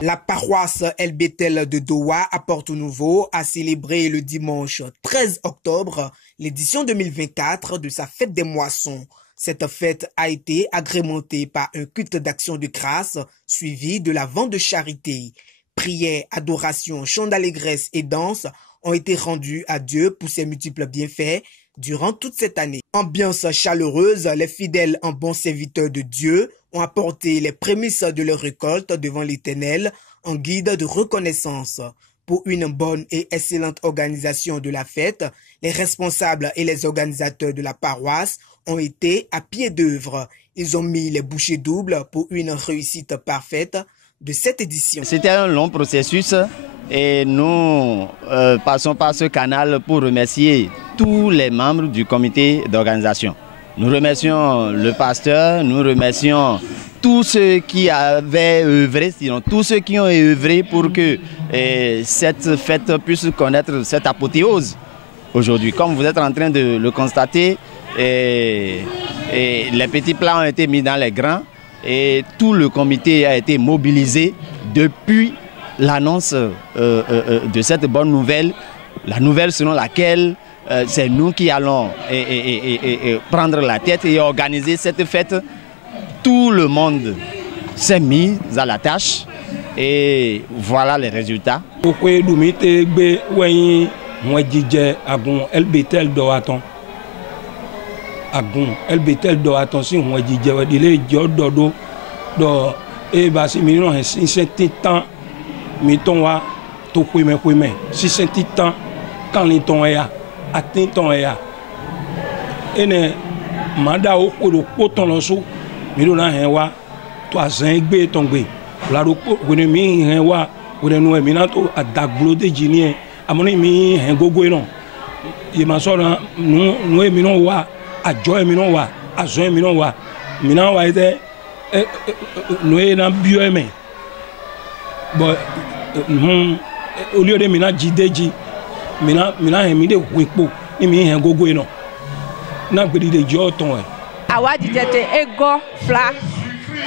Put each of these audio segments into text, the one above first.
La paroisse El Bethel de Dowa à Porto-Novo a célébré le dimanche 13 octobre l'édition 2024 de sa fête des moissons. Cette fête a été agrémentée par un culte d'action de grâce suivi de la vente de charité. Prières, adorations, chants d'allégresse et danses ont été rendus à Dieu pour ses multiples bienfaits durant toute cette année. Ambiance chaleureuse, les fidèles en bons serviteurs de Dieu ont apporté les prémices de leur récolte devant l'Éternel en guide de reconnaissance. Pour une bonne et excellente organisation de la fête, les responsables et les organisateurs de la paroisse ont été à pied d'œuvre. Ils ont mis les bouchées doubles pour une réussite parfaite de cette édition. C'était un long processus et nous passons par ce canal pour remercier tous les membres du comité d'organisation. Nous remercions le pasteur, nous remercions tous ceux qui avaient œuvré, sinon tous ceux qui ont œuvré pour que cette fête puisse connaître cette apothéose aujourd'hui. Comme vous êtes en train de le constater, les petits plats ont été mis dans les grands et tout le comité a été mobilisé depuis l'annonce de cette bonne nouvelle, la nouvelle selon laquelle c'est nous qui allons prendre la tête et organiser cette fête. Tout le monde s'est mis à la tâche et voilà les résultats. Agun El Bethel do attention si on dit dile jodo do e ba si mi no si temps mi ton wa to kweme si temps quand li ton ya atin ton ya ene manda o ko ton lo so mi do na hen wa to azan gbe ton gbe la ro ko ni mi hen wa o de no mi na to adaglo de jini amoni mi hen gogo no e ma so na no e mi no wa ajoy mi no wa azon mi no wa mi na wa ite no e na bio eme bo o lieu de mi na jideji mi na he mi de wepo ni mi hen gogo no na gbedi de jo ton e awa jijete ego fla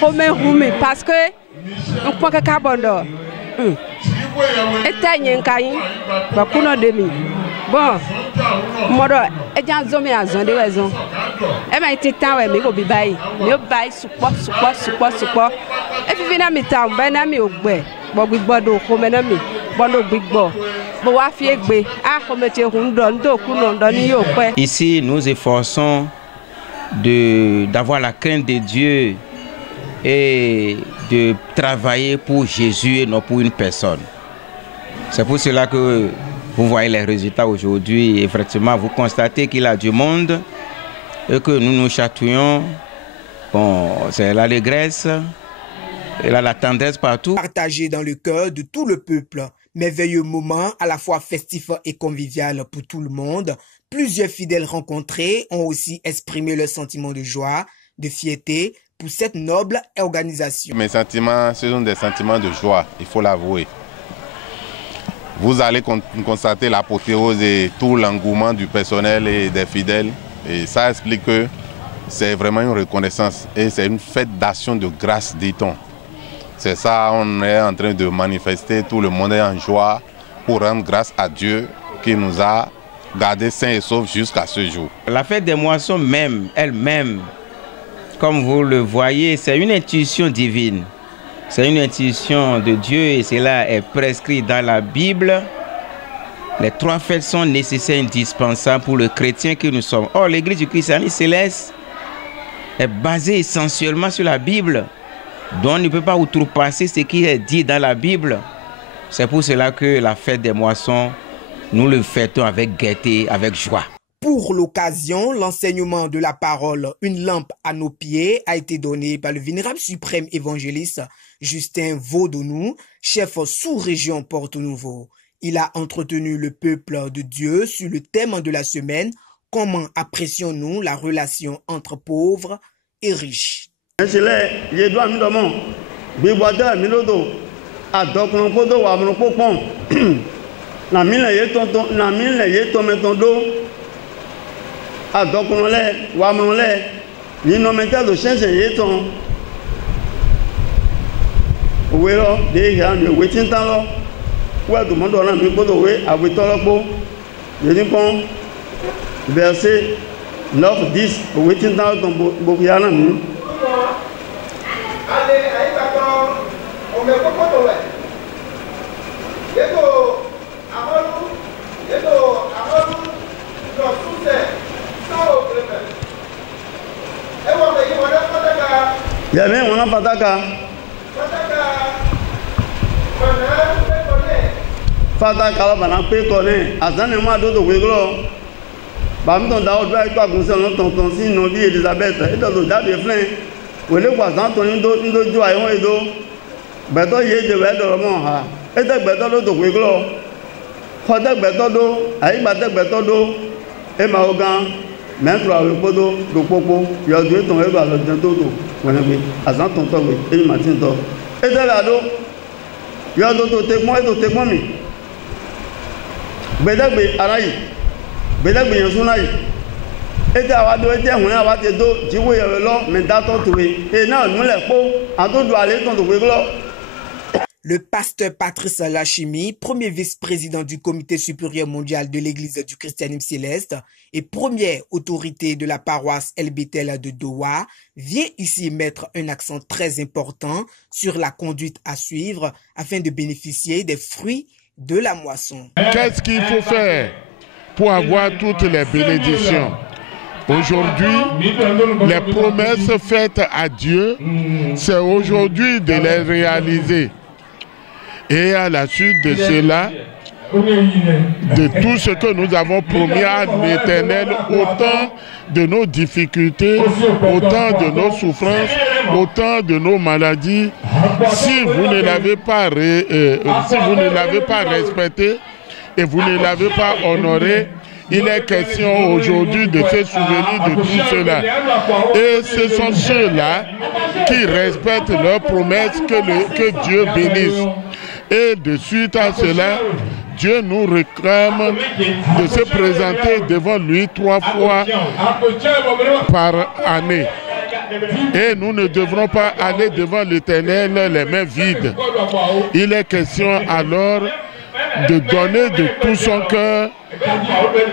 home humi parce que on point que carbondo etenye nkai ba kuno de mi bon modo ejan zo mi azon de wezon e ma titan we mi go bi bayi mi o bayi supo e fi na mi ta ba na mi ogbe bo gbigbodo ko me na mi bono gbigbo bo wa fi egbe a ko me te hun do ndo ku no ndo ni yo pe. Ici nous efforçons d'avoir la crainte de Dieu et de travailler pour Jésus et non pour une personne. C'est pour cela que vous voyez les résultats aujourd'hui. Effectivement, vous constatez qu'il y a du monde et que nous nous chatouillons. Bon, c'est l'allégresse, et la tendresse partout. Partagé dans le cœur de tout le peuple, merveilleux moment à la fois festif et convivial pour tout le monde. Plusieurs fidèles rencontrés ont aussi exprimé leur sentiment de joie, de fierté pour cette noble organisation. Mes sentiments, ce sont des sentiments de joie, il faut l'avouer. Vous allez constater l'apothéose et tout l'engouement du personnel et des fidèles. Et ça explique que c'est vraiment une reconnaissance et c'est une fête d'action de grâce, dit-on. C'est ça, on est en train de manifester, tout le monde est en joie pour rendre grâce à Dieu qui nous a gardés sains et saufs jusqu'à ce jour. La fête des moissons même, elle-même, comme vous le voyez, c'est une intuition divine. C'est une intuition de Dieu et cela est prescrit dans la Bible. Les trois fêtes sont nécessaires et indispensables pour le chrétien que nous sommes. Or, l'église du christianisme céleste est basée essentiellement sur la Bible. Donc, on ne peut pas outrepasser ce qui est dit dans la Bible. C'est pour cela que la fête des moissons, nous le fêtons avec gaieté, avec joie. Pour l'occasion, l'enseignement de la parole, une lampe à nos pieds, a été donné par le vénérable suprême évangéliste Justin Vaudonou, chef sous-région Porto-Novo. Il a entretenu le peuple de Dieu sur le thème de la semaine, comment apprécions-nous la relation entre pauvres et riches. Oui, des gens de waiting temps, où tout le monde a mis pour oui, à Witolopo, je dis bon, verset 9, 10, waiting temps, donc Bokiana. Allez, d'accord, on met beaucoup de ouais. Yamé, on a Fataka. Fataka, on a payé tonné. Azanema d'autres wiglo. Bamton Dao doit être concernant ton signe, non dit Elisabeth. Et dans le date de flin, où les voisins, ton indo joyeux et d'eau. Beto yé de wé de l'homme. Et de beto d'autres wiglo. Fodek beto d'eau, aïe batek beto d'eau. Et Mahogan, maintenant avec Podo, le Popo, il y a deux ton égo à l'autre. Azan ton to et matin to et de la do yo do to te mo mi bedagbe arayi bedagbe yansunai et de awa do e te hun awa te do jiwo yo lo me da to tuwe e na nu le po adodo ale ton to we glo. Le pasteur Patrice Lachimi, premier vice-président du Comité supérieur mondial de l'Église du christianisme céleste et première autorité de la paroisse El Bethel de Doha, vient ici mettre un accent très important sur la conduite à suivre afin de bénéficier des fruits de la moisson. Qu'est-ce qu'il faut faire pour avoir toutes les bénédictions? Aujourd'hui, les promesses faites à Dieu, c'est aujourd'hui de les réaliser. Et à la suite de cela, de tout ce que nous avons promis à l'Éternel, autant de nos difficultés, autant de nos souffrances, autant de nos maladies, si vous ne l'avez pas respecté et vous ne l'avez pas honoré, il est question aujourd'hui de se souvenir de tout cela. Et ce sont ceux-là qui respectent leurs promesses que Dieu bénisse. Et de suite à cela, Dieu nous réclame de se présenter devant lui 3 fois par année. Et nous ne devrons pas aller devant l'Éternel les mains vides. Il est question alors de donner de tout son cœur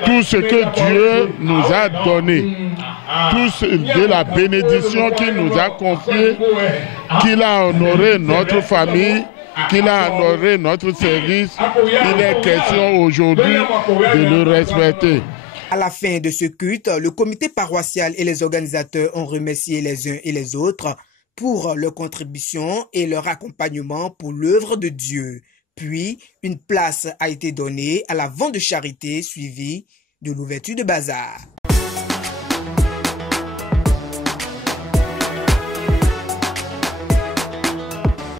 tout ce que Dieu nous a donné, de la bénédiction qu'il nous a confiée, qu'il a honoré notre famille, qu'il a honoré notre service. Il est question aujourd'hui de le respecter. À la fin de ce culte, le comité paroissial et les organisateurs ont remercié les uns et les autres pour leur contribution et leur accompagnement pour l'œuvre de Dieu. Puis, une place a été donnée à la vente de charité suivie de l'ouverture de bazar.